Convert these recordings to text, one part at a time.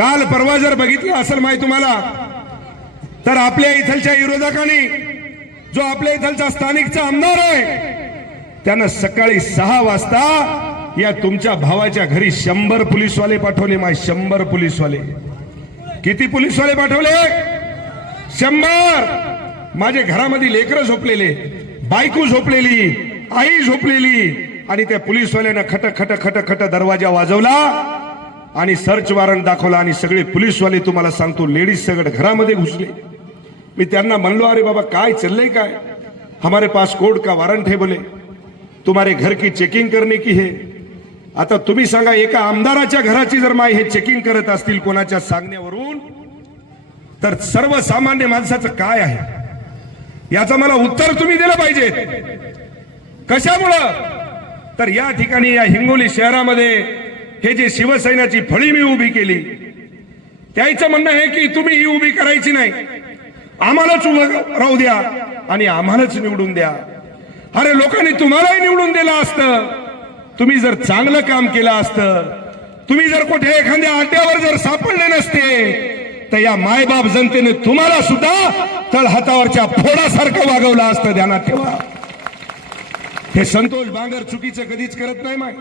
काल परवा जर बघितलं असेल माहिती तुम्हाला, तर आपल्या इथलच्या विरोधकांनी जो आपल्या इथलचा स्थानिकचा आमदार आहे त्यानं सकाळी 6 वाजता या तुमच्या भावाच्या घरी 100 पोलीसवाले पाठवले. 100 पोलीसवाले. किती पोलीसवाले पाठवले? 100. माझे घरामध्ये लेकरं झोपलेले, बायको झोपलेली, आई झोपलेली, आणि त्या पोलीसवाल्यानं खट खट खट खट दरवाजा वाजवला आणि सर्च वॉरंट दाखवला आणि सगळे पोलीसवाले तुम्हाला सांगतो लेडीज सगळं घरामध्ये घुसले. मी त्यांना म्हणलो, अरे बाबा काय चलले काय? हमारे पास कोर्ट का वारंट है बोले, तुम्हारे घर की चेकिंग करने की है. आता तुम्ही सांगा, एका आमदाराच्या घराची जर माय हे चेकिंग करत असतील कोणाच्या सांगण्यावरून, तर सर्वसामान्य माणसाचं काय आहे याचं मला उत्तर तुम्ही दिलं पाहिजे. कशामुळं? तर या ठिकाणी या हिंगोली शहरामध्ये हे जे शिवसेनेची फळी मी उभी केली, त्याचं म्हणणं आहे की तुम्ही ही उभी करायची नाही, आम्हालाच उभं राहू द्या आणि आम्हालाच निवडून द्या. अरे लोकांनी तुम्हालाही निवडून दिलं असतं, तुम्ही जर चांगलं काम केलं असतं, तुम्ही जर कुठे एखाद्या अड्ड्यावर जर सापडले नसते, तर या मायबाप जनतेने तुम्हाला सुद्धा तळहातावरच्या फोडासारखं वागवलं असतं. ध्यानात ठेवा. हे संतोष बांगर चुकीचं कधीच करत नाही.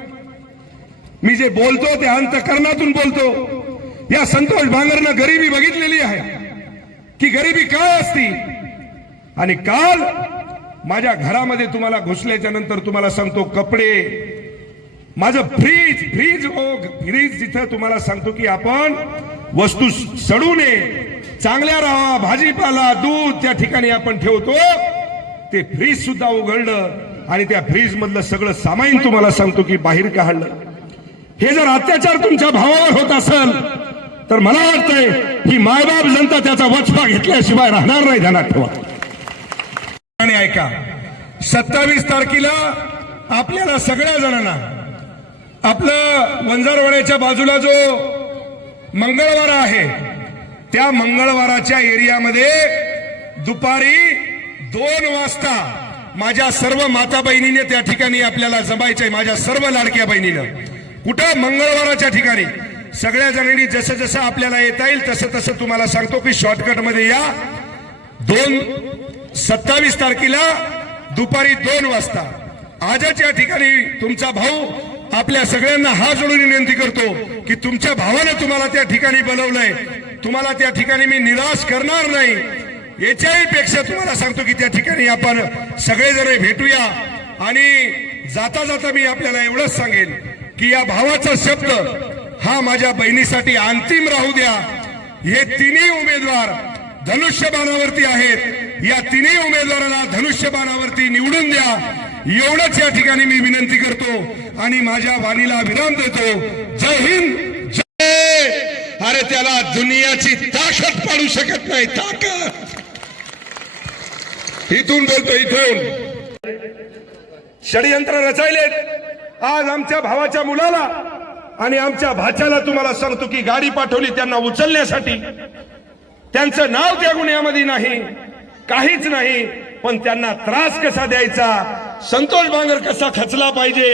मी जे बोलतो ते अंतःकरणातून बोलतो. या संतोष बांगरनं गरिबी बघितलेली आहे की गरिबी काय असती. आणि काल माझ्या घरामध्ये तुम्हाला घुसल्याच्या नंतर तुम्हाला सांगतो, कपडे, माझं फ्रीज जिथं तुम्हाला सांगतो की आपण वस्तू सडू नये, चांगल्या राहा, भाजीपाला, दूध त्या ठिकाणी आपण ठेवतो, ते फ्रीज सुद्धा उघडलं आणि त्या फ्रीज मधलं सगळं सामान तुम्हाला सांगतो की बाहेर काढलं. हे जर अत्याचार तुमच्या भावावर होत असेल तर मला वाटतंय ही मायबाप जनता त्याचा वचपा घेतल्याशिवाय राहणार नाही. ध्यानात ठेवा. आणि ऐका, 27 तारखेला आपल्याला सगळ्या जणांना आपलं वंजारवाड्याच्या बाजूला जो मंगळवार आहे त्या मंगळवाराच्या एरियामध्ये दुपारी 2 वाजता माझ्या सर्व माता बहिणीने त्या ठिकाणी आपल्याला जमायचंय. माझ्या सर्व लाडक्या बहिणीनं कुठं मंगळवाराच्या ठिकाणी सगळ्या जणांनी जसं जसं आपल्याला येता येईल तसं तसं तुम्हाला सांगतो की शॉर्टकट मध्ये या. 27 तारखेला दुपारी 2 वाजता आजच या ठिकाणी तुमचा भाऊ आपल्या सगळ्यांना हात जोडून विनंती करतो की तुमच्या भावाने तुम्हाला त्या ठिकाणी बोलवलंय, तुम्हाला त्या ठिकाणी मी निराश करणार नाही. याच्याही पेक्षा तुम्हाला सांगतो की त्या ठिकाणी आपण सगळेजण भेटूया. आणि जाता जाता मी आपल्याला एवढंच सांगेन की या भावाचा शब्द हा माझ्या बहिणीसाठी अंतिम राहू द्या. हे तिन्ही उमेदवार धनुष्यबाणावरती आहेत, या तिन्ही उमेदवारांना धनुष्यबाणावरती निवडून द्या, एवढंच या ठिकाणी मी विनंती करतो आणि माझ्या वाणीला विराम देतो. जय हिंद, जय. अरे त्याला दुनियाची ताकद पाडू शकत नाही. ताकद इथून बोलतो, इथून षडयंत्र रचायलेत आज आमच्या भावाच्या मुलाला आणि आमच्या भाच्याला. तुम्हाला सांगतो की गाडी पाठवली त्यांना उचलण्यासाठी. त्यांचं नाव त्या गुन्ह्यामध्ये नाही, काहीच नाही, पण त्यांना त्रास कसा द्यायचा, संतोष बांगर कसा खचला पाहिजे,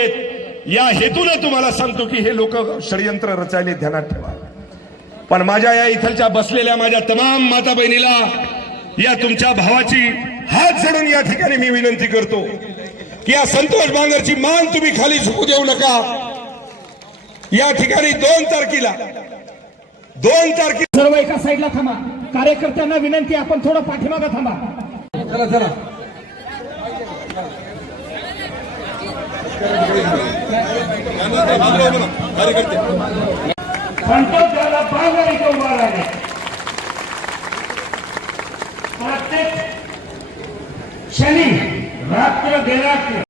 या हेतूने तुम्हाला सांगतो की हे लोक षडयंत्र रचायले. ध्यानात ठेवा. पण माझ्या या इथलच्या बसलेल्या माझ्या तमाम माता बहिणीला या तुमच्या भावाची हात जोडून या ठिकाणी मी विनंती करतो की या संतोष बांगरची मान तुम्ही खाली झुकू देऊ नका. या ठिकाणी 2 तारखेला सर्व एका साईडला थांबा. कार्यकर्त्यांना विनंती, आपण थोडं पाठीमागं थांबा. चला चला. संतोष दादा बांगर इथे उभा राहिले. प्रत्येक शनी रात्र बेरात्र